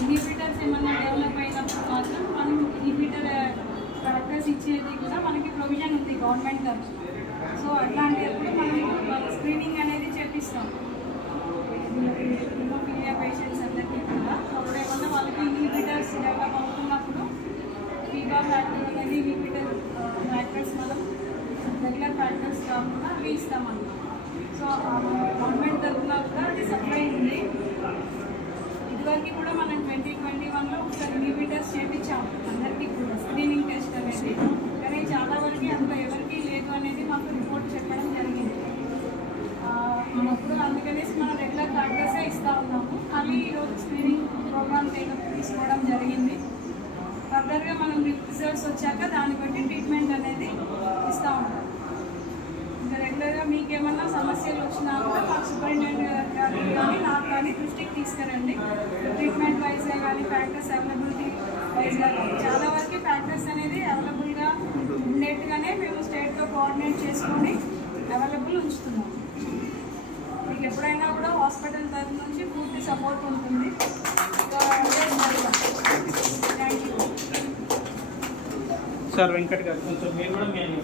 Inhibitors ఏమన్నా develop అయినప్పుడు మాత్రం మనం ఇన్హిబిటర్ కరెక్టర్స్ ఇచ్చేది కూడా మనకి ప్రొవిజన్ ఉంది గవర్నమెంట్ తరఫున. సో అట్లాంటిప్పుడు మనం స్క్రీనింగ్ అనేది చేపిస్తాం. హిమోఫీలియా పేషెంట్స్ అందరికీ కూడా. అప్పుడు ఏమన్నా వాళ్ళకి ఇన్హిబిటర్స్ డెవలప్ అవుతున్నప్పుడు ఫీబార్ అనేది ఇన్హిబిటర్ గవర్నమెంట్ తరఫున కూడా అది సప్లై ఉంది. ఇదివరకు కూడా మనం ట్వంటీ ట్వంటీ వన్లో ఒకసారి ఇన్హిబిటర్స్ చేయించాము అందరికీ కూడా స్క్రీనింగ్ టెస్ట్ అనేది. కానీ చాలా వరకు అంత ఎవరికీ లేదు అనేది మాకు రిపోర్ట్ చెప్పడం జరిగింది. ఆ, అప్పుడు అందుకనేసి మనం రెగ్యులర్ డాక్టర్సే ఇస్తూ ఉన్నాము. మళ్ళీ ఈరోజు స్క్రీనింగ్ ప్రోగ్రామ్ తీసుకోవడం జరిగింది. ఫర్దర్గా మనం రిజల్ట్స్ వచ్చాక దాన్ని బట్టి ట్రీట్మెంట్ అనేది ఇస్తూ ఉంటాం ఇంకా మీకు ఏమన్నా సమస్యలు వచ్చినా కూడా మాకు సూపరింటెండెంట్ గారు కానీ నాకు కానీ దృష్టికి తీసుకురండి. ట్రీట్మెంట్ వైజ్గా కానీ ఫ్యాక్టర్స్ అవైలబిలిటీ వైజ్గా కానీ చాలా వరకు ఫ్యాక్టర్స్ అనేది అవైలబుల్గా ఉండేట్టుగానే మేము స్టేట్తో కోఆర్డినేట్ చేసుకొని అవైలబుల్ ఉంచుతున్నాం. మీకు ఎప్పుడైనా కూడా హాస్పిటల్ తరఫు నుంచి పూర్తి సపోర్ట్ ఉంటుంది. థ్యాంక్ యూ సార్ వెంకట్ గారు కొంచెం మీరు కూడా మేము